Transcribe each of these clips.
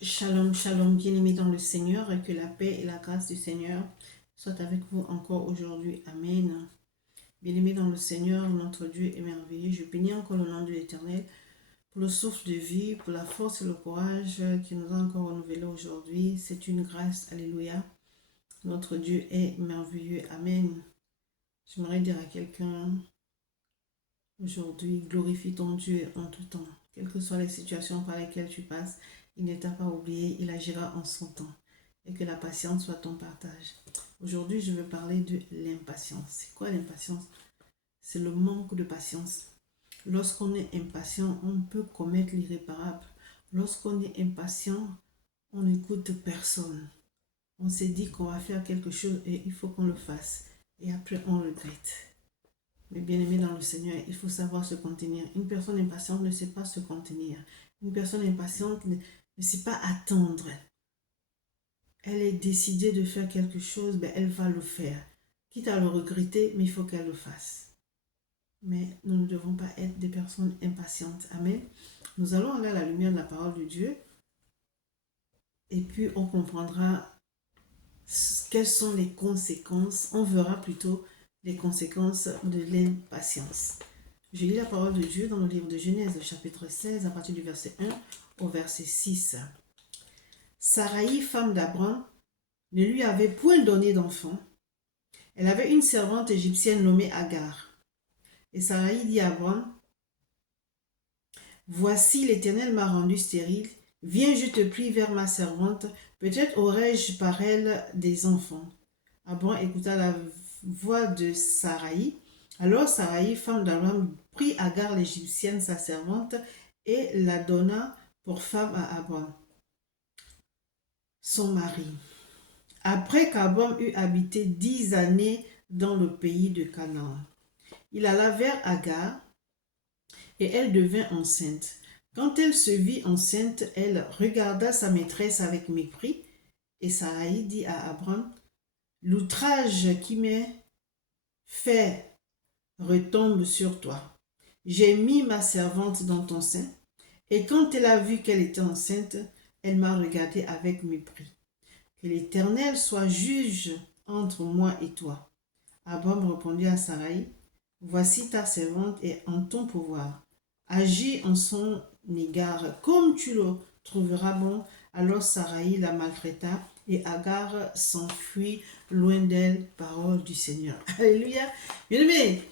Shalom, shalom, bien-aimés dans le Seigneur, et que la paix et la grâce du Seigneur soient avec vous encore aujourd'hui. Amen. Bien-aimés dans le Seigneur, notre Dieu est merveilleux. Je bénis encore le nom de l'Éternel pour le souffle de vie, pour la force et le courage qui nous a encore renouvelé aujourd'hui. C'est une grâce. Alléluia. Notre Dieu est merveilleux. Amen. J'aimerais dire à quelqu'un aujourd'hui, glorifie ton Dieu en tout temps. Quelles que soient les situations par lesquelles tu passes, il ne t'a pas oublié, il agira en son temps. Et que la patience soit ton partage. Aujourd'hui, je veux parler de l'impatience. C'est quoi l'impatience? C'est le manque de patience. Lorsqu'on est impatient, on peut commettre l'irréparable. Lorsqu'on est impatient, on n'écoute personne. On s'est dit qu'on va faire quelque chose et il faut qu'on le fasse. Et après, on regrette. Mais bien aimé dans le Seigneur, il faut savoir se contenir. Une personne impatiente ne sait pas se contenir. Une personne impatiente ne sait pas attendre. Elle est décidée de faire quelque chose, ben elle va le faire. Quitte à le regretter, mais il faut qu'elle le fasse. Mais nous ne devons pas être des personnes impatientes. Amen. Nous allons aller à la lumière de la parole de Dieu et puis on comprendra quelles sont les conséquences. On verra plutôt les conséquences de l'impatience. Je lis la parole de Dieu dans le livre de Genèse, chapitre 16, à partir du verset 1 au verset 6. Saraï, femme d'Abram, ne lui avait point donné d'enfant. Elle avait une servante égyptienne nommée Agar. Et Saraï dit à Abram, « Voici, l'Éternel m'a rendu stérile. Viens, je te prie, vers ma servante. Peut-être aurai-je par elle des enfants. » Abram écouta la voix de Saraï. Alors Saraï, femme d'Abram, prit Agar l'Égyptienne, sa servante, et la donna pour femme à Abram, son mari. Après qu'Abram eut habité 10 années dans le pays de Canaan, il alla vers Agar, et elle devint enceinte. Quand elle se vit enceinte, elle regarda sa maîtresse avec mépris, et Saraï dit à Abram, « L'outrage qui m'est fait retombe sur toi. J'ai mis ma servante dans ton sein, et quand elle a vu qu'elle était enceinte, elle m'a regardé avec mépris. Que l'Éternel soit juge entre moi et toi. » Abram répondit à Saraï, « Voici ta servante est en ton pouvoir. Agis en son égard comme tu le trouveras bon. » Alors Saraï la maltraita et Agar s'enfuit loin d'elle. Parole du Seigneur. Alléluia. Bien-aimé,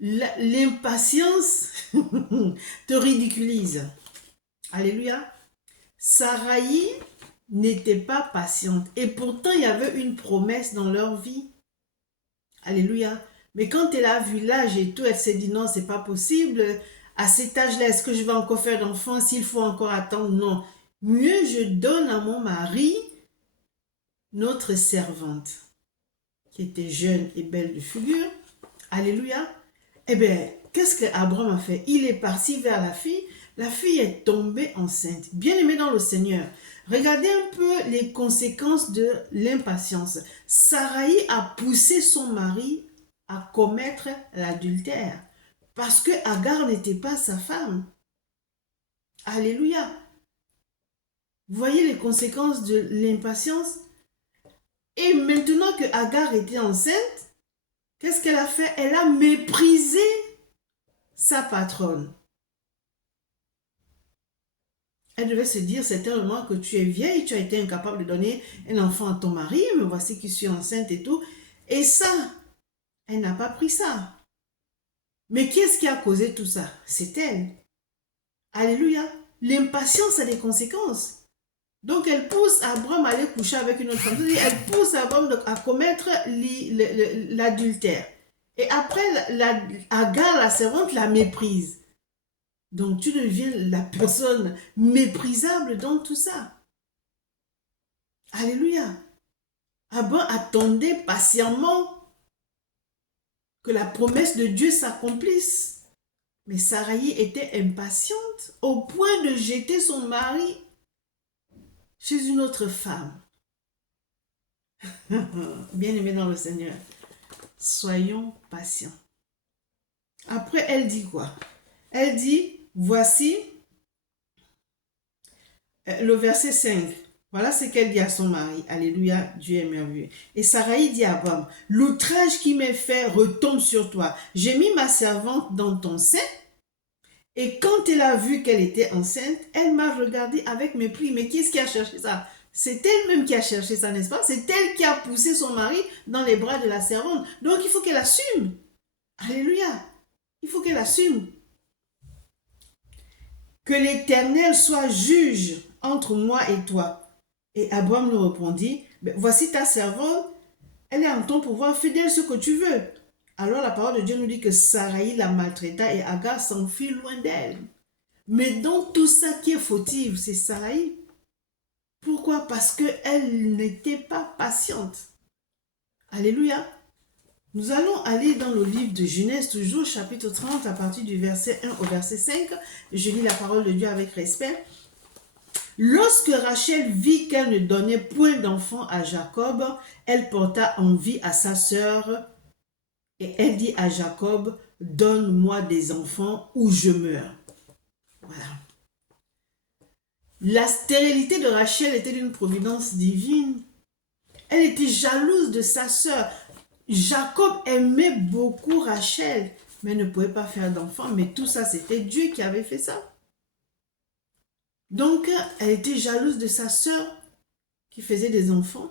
l'impatience te ridiculise. Alléluia. Saraï n'était pas patiente et pourtant il y avait une promesse dans leur vie. Alléluia. Mais quand elle a vu l'âge et tout, elle s'est dit non, c'est pas possible. À cet âge-là, est-ce que je vais encore faire d'enfants? S'il faut encore attendre, non. Mieux je donne à mon mari notre servante, qui était jeune et belle de figure. Alléluia. Eh bien, qu'est-ce qu'Abraham a fait? Il est parti vers la fille. La fille est tombée enceinte. Bien-aimée dans le Seigneur, regardez un peu les conséquences de l'impatience. Saraï a poussé son mari à commettre l'adultère parce que Agar n'était pas sa femme. Alléluia. Vous voyez les conséquences de l'impatience? Et maintenant que Agar était enceinte, qu'est-ce qu'elle a fait? Elle a méprisé sa patronne. Elle devait se dire certainement que tu es vieille, tu as été incapable de donner un enfant à ton mari, me voici qui suis enceinte et tout. Et ça, elle n'a pas pris ça. Mais qui est-ce qui a causé tout ça? C'est elle. Alléluia. L'impatience a des conséquences. Donc elle pousse Abraham à aller coucher avec une autre femme. Elle pousse Abraham à commettre l'adultère. Et après, Agar, la servante, la méprise. Donc tu deviens la personne méprisable dans tout ça. Alléluia. Abraham attendait patiemment que la promesse de Dieu s'accomplisse. Mais Saraï était impatiente au point de jeter son mari chez une autre femme. Bien-aimés dans le Seigneur, soyons patients. Après, elle dit quoi? Elle dit, voici, Le verset 5. Voilà ce qu'elle dit à son mari. Alléluia, Dieu est merveilleux. Et Sarai dit à Abraham, l'outrage qui m'est fait retombe sur toi. J'ai mis ma servante dans ton sein. Et quand elle a vu qu'elle était enceinte, elle m'a regardé avec mépris. Mais qui est-ce qui a cherché ça? C'est elle-même qui a cherché ça, n'est-ce pas? C'est elle qui a poussé son mari dans les bras de la servante. Donc il faut qu'elle assume. Alléluia. Il faut qu'elle assume. Que l'Éternel soit juge entre moi et toi. Et Abraham lui répondit, voici ta servante, elle est en ton pouvoir, fais d'elle ce que tu veux. Alors la parole de Dieu nous dit que Sarai la maltraita et Agar s'enfuit loin d'elle. Mais dans tout ça qui est fautif, c'est Sarai. Pourquoi? Parce qu'elle n'était pas patiente. Alléluia. Nous allons aller dans le livre de Genèse, toujours chapitre 30, à partir du verset 1 au verset 5. Je lis la parole de Dieu avec respect. Lorsque Rachel vit qu'elle ne donnait point d'enfant à Jacob, elle porta envie à sa sœur et elle dit à Jacob, donne-moi des enfants ou je meurs. Voilà. La stérilité de Rachel était d'une providence divine. Elle était jalouse de sa sœur. Jacob aimait beaucoup Rachel, mais ne pouvait pas faire d'enfant. Mais tout ça, c'était Dieu qui avait fait ça. Donc, elle était jalouse de sa sœur qui faisait des enfants.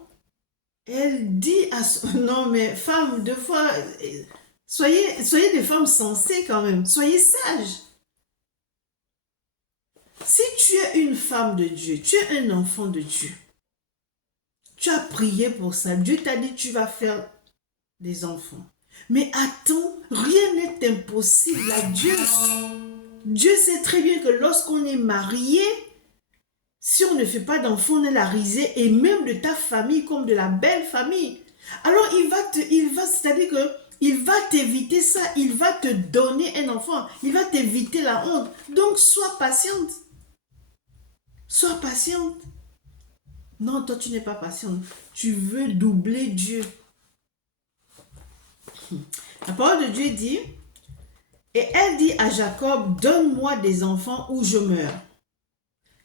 Elle dit à son... Non, mais femmes, deux fois, soyez des femmes sensées quand même. Soyez sages. Si tu es une femme de Dieu, tu es un enfant de Dieu, tu as prié pour ça. Dieu t'a dit tu vas faire des enfants. Mais attends, rien n'est impossible à Dieu. Dieu sait très bien que lorsqu'on est marié, si on ne fait pas d'enfant, on est la risée, et même de ta famille comme de la belle famille. Alors c'est-à-dire que il va t'éviter ça, il va te donner un enfant, il va t'éviter la honte. Donc sois patiente. Sois patiente. Non, toi tu n'es pas patiente. Tu veux doubler Dieu. La parole de Dieu dit, et elle dit à Jacob, donne-moi des enfants ou je meurs.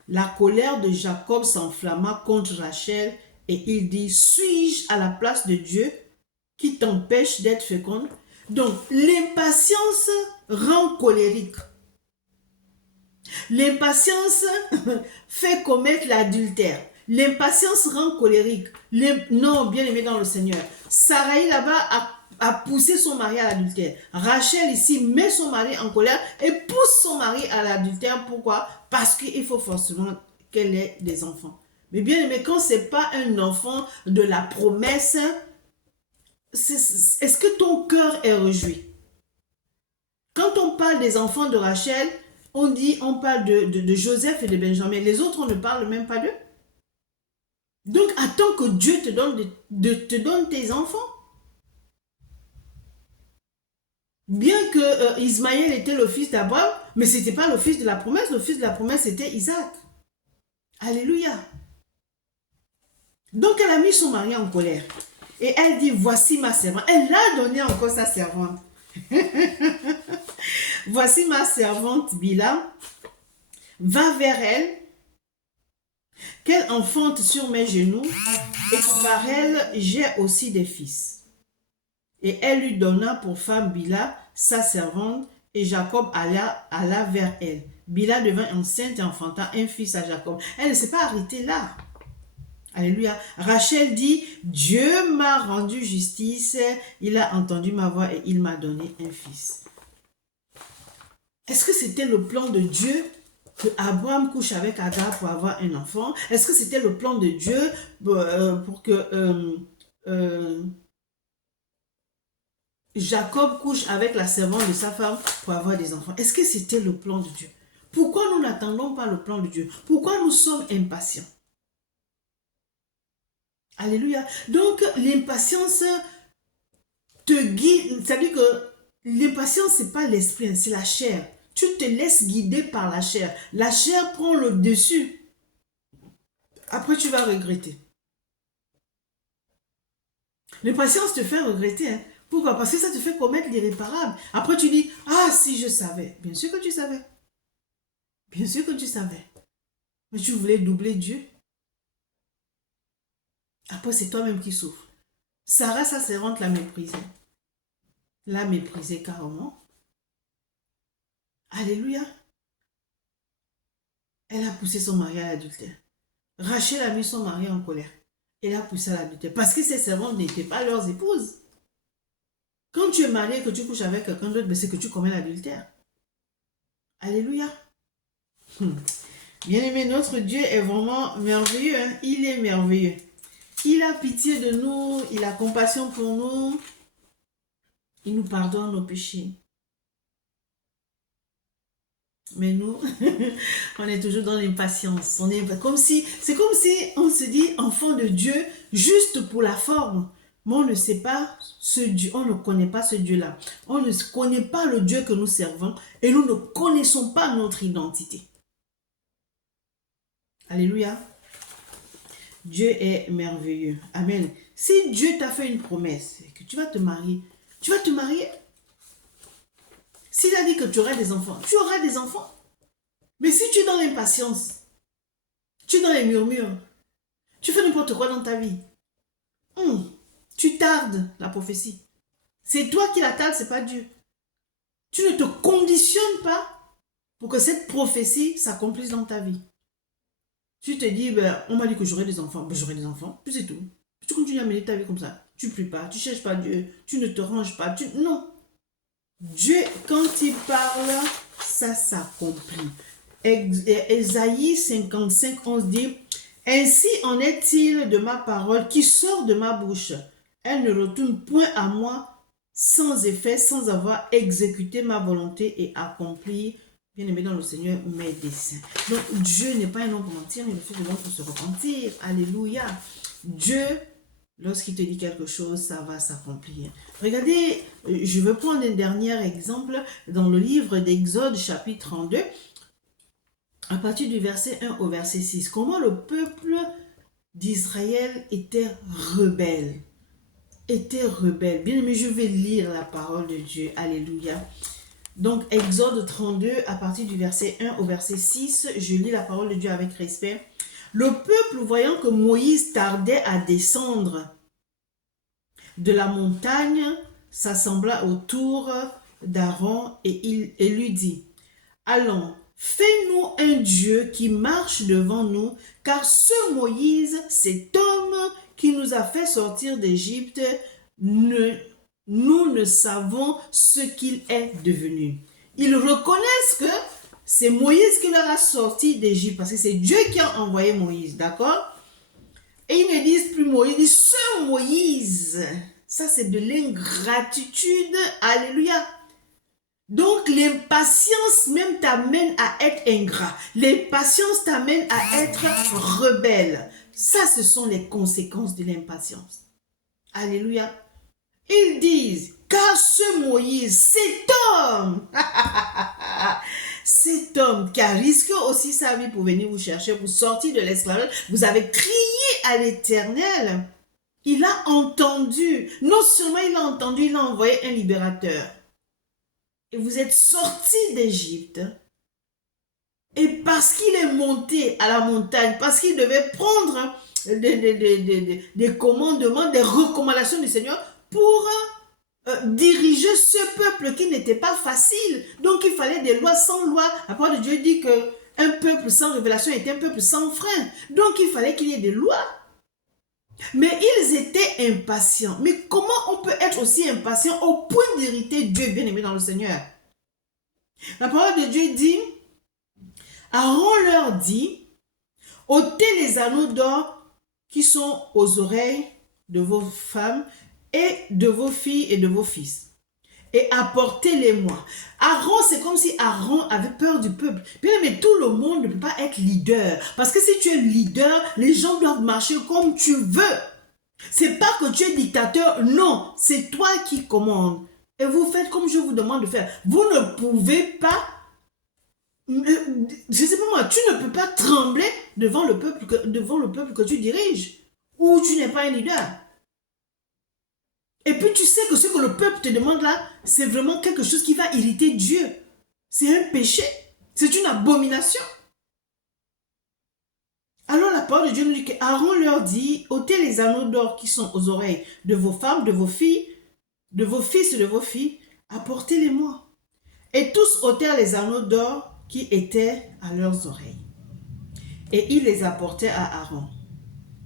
La colère de Jacob s'enflamma contre Rachel et il dit, suis-je à la place de Dieu qui t'empêche d'être féconde? Donc, l'impatience rend colérique. L'impatience fait commettre l'adultère. L'impatience rend colérique. Non, bien aimé dans le Seigneur. Sarai là-bas a poussé son mari à l'adultère. Rachel ici met son mari en colère et pousse son mari à l'adultère. Pourquoi? Parce qu'il faut forcément qu'elle ait des enfants. Mais bien aimé, quand ce n'est pas un enfant de la promesse, est-ce que ton cœur est réjoui? Quand on parle des enfants de Rachel, on parle de Joseph et de Benjamin. Les autres, on ne parle même pas d'eux. Donc, attends que Dieu te donne tes enfants. Bien que Ismaël était le fils d'Abraham, mais ce n'était pas le fils de la promesse. Le fils de la promesse, c'était Isaac. Alléluia. Donc, elle a mis son mari en colère. Et elle dit, voici ma servante. Elle a donné encore sa servante. Voici ma servante Bila. Va vers elle, qu'elle enfante sur mes genoux, et que par elle, j'ai aussi des fils. Et elle lui donna pour femme Bila, sa servante, et Jacob alla vers elle. Bila devint enceinte et enfanta un fils à Jacob. Elle ne s'est pas arrêtée là. Alléluia. Rachel dit, Dieu m'a rendu justice, il a entendu ma voix et il m'a donné un fils. Est-ce que c'était le plan de Dieu que Abraham couche avec Agar pour avoir un enfant? Est-ce que c'était le plan de Dieu pour que Jacob couche avec la servante de sa femme pour avoir des enfants? Est-ce que c'était le plan de Dieu? Pourquoi nous n'attendons pas le plan de Dieu? Pourquoi nous sommes impatients? Alléluia. Donc, l'impatience te guide. C'est-à-dire que l'impatience, ce n'est pas l'esprit, c'est la chair. Tu te laisses guider par la chair. La chair prend le dessus. Après, tu vas regretter. L'impatience te fait regretter. Hein? Pourquoi? Parce que ça te fait commettre l'irréparable. Après, tu dis, ah, si je savais. Bien sûr que tu savais. Bien sûr que tu savais. Mais tu voulais doubler Dieu. Après, c'est toi-même qui souffres. Sarah, sa servante, l'a méprisée. L'a méprisée carrément. Alléluia. Elle a poussé son mari à l'adultère. Rachel a mis son mari en colère. Elle a poussé à l'adultère. Parce que ses servantes n'étaient pas leurs épouses. Quand tu es marié et que tu couches avec quelqu'un d'autre, c'est que tu commets l'adultère. Alléluia. Bien-aimé, notre Dieu est vraiment merveilleux. Hein? Il est merveilleux. Il a pitié de nous. Il a compassion pour nous. Il nous pardonne nos péchés. Mais nous, on est toujours dans l'impatience. C'est comme si on se dit enfant de Dieu juste pour la forme. Mais on ne sait pas ce Dieu, on ne connaît pas ce Dieu-là. On ne connaît pas le Dieu que nous servons et nous ne connaissons pas notre identité. Alléluia. Dieu est merveilleux. Amen. Si Dieu t'a fait une promesse, que tu vas te marier, tu vas te marier. S'il a dit que tu auras des enfants, tu auras des enfants. Mais si tu es dans l'impatience, tu es dans les murmures, tu fais n'importe quoi dans ta vie, tu tardes la prophétie. C'est toi qui la tardes, ce n'est pas Dieu. Tu ne te conditionnes pas pour que cette prophétie s'accomplisse dans ta vie. Tu te dis, on m'a dit que j'aurai des enfants, j'aurai des enfants, puis c'est tout. Tu continues à mener ta vie comme ça. Tu ne pries pas, tu ne cherches pas Dieu, tu ne te ranges pas. Non. Dieu, quand il parle, ça s'accomplit. Ésaïe 55, 11 dit, « Ainsi en est-il de ma parole qui sort de ma bouche. Elle ne retourne point à moi sans effet, sans avoir exécuté ma volonté et accompli, bien aimé dans le Seigneur, mes desseins. » Donc Dieu n'est pas un homme pour mentir, il fait de l'homme pour se repentir. Alléluia. Dieu, lorsqu'il te dit quelque chose, ça va s'accomplir. Regardez, je veux prendre un dernier exemple dans le livre d'Exode, chapitre 32, à partir du verset 1 au verset 6. Comment le peuple d'Israël était rebelle. Bien aimé, je vais lire la parole de Dieu. Alléluia. Donc, Exode 32, à partir du verset 1 au verset 6, je lis la parole de Dieu avec respect. Le peuple, voyant que Moïse tardait à descendre de la montagne, s'assembla autour d'Aaron et lui dit, « Allons, fais-nous un Dieu qui marche devant nous, car ce Moïse, cet homme qui nous a fait sortir d'Égypte, nous ne savons ce qu'il est devenu. » Ils reconnaissent que c'est Moïse qui leur a sorti d'Égypte, parce que c'est Dieu qui a envoyé Moïse, d'accord? Et ils ne disent plus Moïse, ils disent ce Moïse. Ça, c'est de l'ingratitude. Alléluia. Donc, l'impatience même t'amène à être ingrat. L'impatience t'amène à être rebelle. Ça, ce sont les conséquences de l'impatience. Alléluia. Ils disent, car ce Moïse, cet homme qui a risqué aussi sa vie pour venir vous chercher, vous sortir de l'esclavage, vous avez crié à l'Éternel. Il a entendu. Non seulement il a entendu, il a envoyé un libérateur. Et vous êtes sortis d'Égypte. Et parce qu'il est monté à la montagne, parce qu'il devait prendre des commandements, des recommandations du Seigneur pour diriger ce peuple qui n'était pas facile. Donc il fallait des lois sans loi. La parole de Dieu dit qu'un peuple sans révélation est un peuple sans frein. Donc il fallait qu'il y ait des lois. Mais ils étaient impatients. Mais comment on peut être aussi impatient au point d'hériter Dieu, bien-aimé dans le Seigneur? La parole de Dieu dit, Aaron leur dit, ôtez les anneaux d'or qui sont aux oreilles de vos femmes et de vos filles et de vos fils. Et apportez-les-moi. Aaron, c'est comme si Aaron avait peur du peuple. Bien, mais tout le monde ne peut pas être leader. Parce que si tu es leader, les gens doivent marcher comme tu veux. C'est pas que tu es dictateur. Non, c'est toi qui commandes. Et vous faites comme je vous demande de faire. Vous ne pouvez pas, je sais pas moi, tu ne peux pas trembler devant le peuple que tu diriges. Ou tu n'es pas un leader. Et puis tu sais que ce que le peuple te demande là, c'est vraiment quelque chose qui va irriter Dieu. C'est un péché. C'est une abomination. parole de Dieu nous dit que Aaron leur dit, ôtez les anneaux d'or qui sont aux oreilles de vos femmes, de vos filles, de vos fils et de vos filles, apportez-les-moi. Et tous ôtèrent les anneaux d'or qui étaient à leurs oreilles. Et ils les apportaient à Aaron.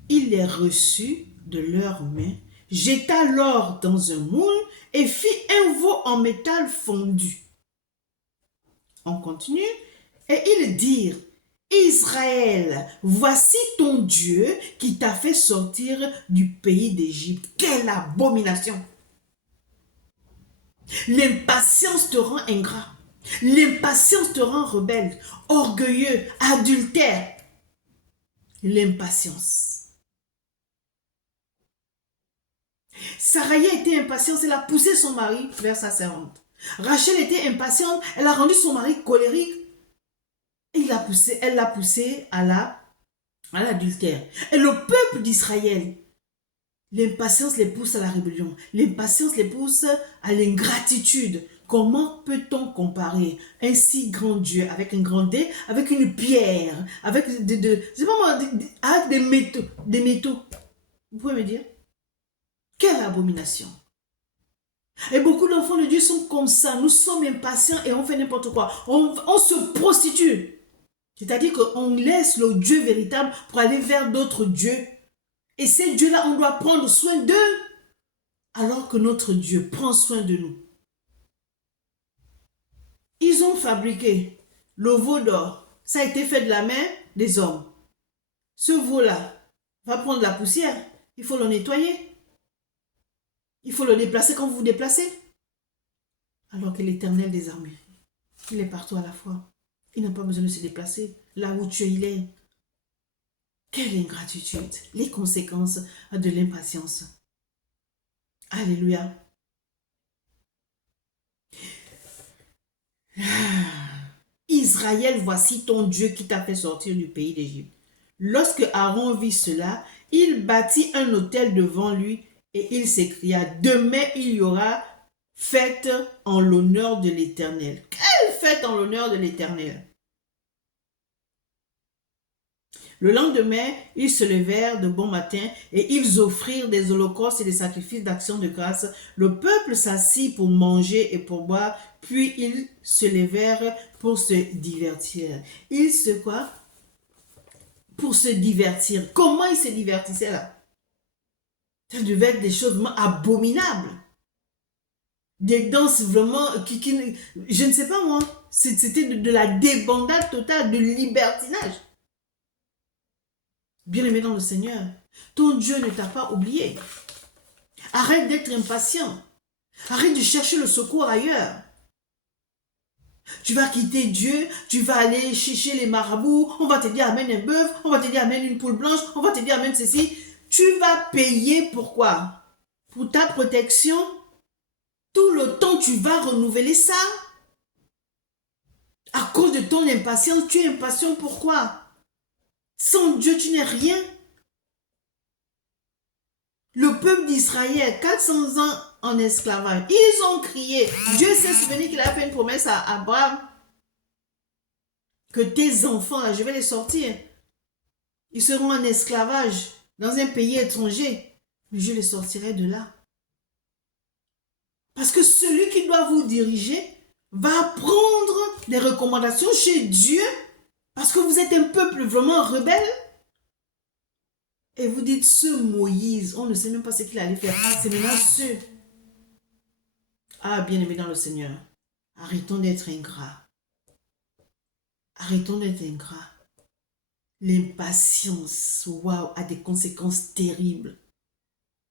Il les reçut de leurs mains, jeta l'or dans un moule et fit un veau en métal fondu. On continue. Et ils dirent, Israël, voici ton Dieu qui t'a fait sortir du pays d'Égypte. Quelle abomination! L'impatience te rend ingrat. L'impatience te rend rebelle, orgueilleux, adultère. L'impatience. Sarah était impatiente, elle a poussé son mari vers sa servante. Rachel était impatiente, elle a rendu son mari colérique. Elle l'a poussé à l'adultère. Et le peuple d'Israël, l'impatience les pousse à la rébellion. L'impatience les pousse à l'ingratitude. Comment peut-on comparer un si grand Dieu avec un grand D, avec une pierre, avec avec des métaux? Vous pouvez me dire? Quelle abomination! Et beaucoup d'enfants de Dieu sont comme ça. Nous sommes impatients et on fait n'importe quoi. On se prostitue. C'est-à-dire qu'on laisse le Dieu véritable pour aller vers d'autres dieux. Et ces dieux-là, on doit prendre soin d'eux. Alors que notre Dieu prend soin de nous. Ils ont fabriqué le veau d'or. Ça a été fait de la main des hommes. Ce veau-là va prendre la poussière. Il faut le nettoyer. Il faut le déplacer quand vous vous déplacez. Alors que l'Éternel des armées, il est partout à la fois. Il n'a pas besoin de se déplacer. Là où tu es, il est. Quelle ingratitude. Les conséquences de l'impatience. Alléluia. Israël, voici ton Dieu qui t'a fait sortir du pays d'Égypte. Lorsque Aaron vit cela, il bâtit un autel devant lui et il s'écria, demain il y aura fête en l'honneur de l'Éternel. Quelle fête en l'honneur de l'Éternel? Le lendemain, ils se levèrent de bon matin et ils offrirent des holocaustes et des sacrifices d'action de grâce. Le peuple s'assit pour manger et pour boire, puis ils se levèrent pour se divertir. Ils se quoi? Pour se divertir. Comment ils se divertissaient là? Ça devait être des choses abominables. Des danses vraiment je ne sais pas moi, c'était de la débandade totale, de libertinage. Bien-aimé dans le Seigneur, ton Dieu ne t'a pas oublié. Arrête d'être impatient. Arrête de chercher le secours ailleurs. Tu vas quitter Dieu, tu vas aller chercher les marabouts, on va te dire amène un bœuf, on va te dire amène une poule blanche, on va te dire amène ceci. Tu vas payer pourquoi? Pour ta protection. Tout le temps, tu vas renouveler ça. À cause de ton impatience, tu es impatient pourquoi? Sans Dieu, tu n'es rien. Le peuple d'Israël, 400 ans en esclavage, ils ont crié. Dieu s'est souvenu qu'il a fait une promesse à Abraham. Que tes enfants, là, je vais les sortir. Ils seront en esclavage dans un pays étranger. Mais je les sortirai de là. Parce que celui qui doit vous diriger va prendre des recommandations chez Dieu parce que vous êtes un peuple vraiment rebelle. Et vous dites, ce Moïse, on ne sait même pas ce qu'il allait faire. C'est maintenant ce. Ah, bien-aimé dans le Seigneur, arrêtons d'être ingrats. Arrêtons d'être ingrats. L'impatience, waouh, a des conséquences terribles.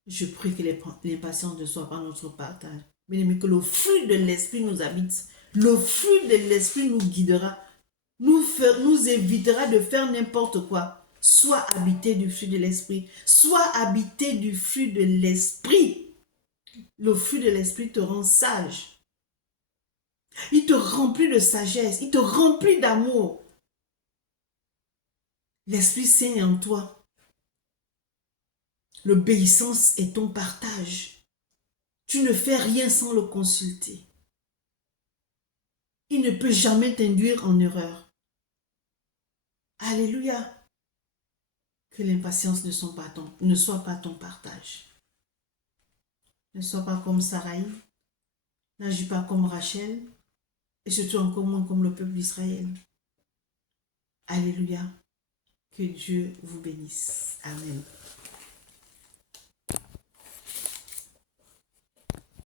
Je prie que l'impatience ne soit pas notre partage. Bien-aimé, que le fruit de l'esprit nous habite. Le fruit de l'esprit nous guidera. Nous évitera de faire n'importe quoi. Sois habité du fruit de l'esprit. Sois habité du fruit de l'esprit. Le fruit de l'esprit te rend sage. Il te remplit de sagesse. Il te remplit d'amour. L'Esprit Saint est en toi. L'obéissance est ton partage. Tu ne fais rien sans le consulter. Il ne peut jamais t'induire en erreur. Alléluia. Que l'impatience ne soit pas ton partage. Ne sois pas comme Sarai, n'agis pas comme Rachel, et surtout encore moins comme le peuple d'Israël. Alléluia. Que Dieu vous bénisse. Amen.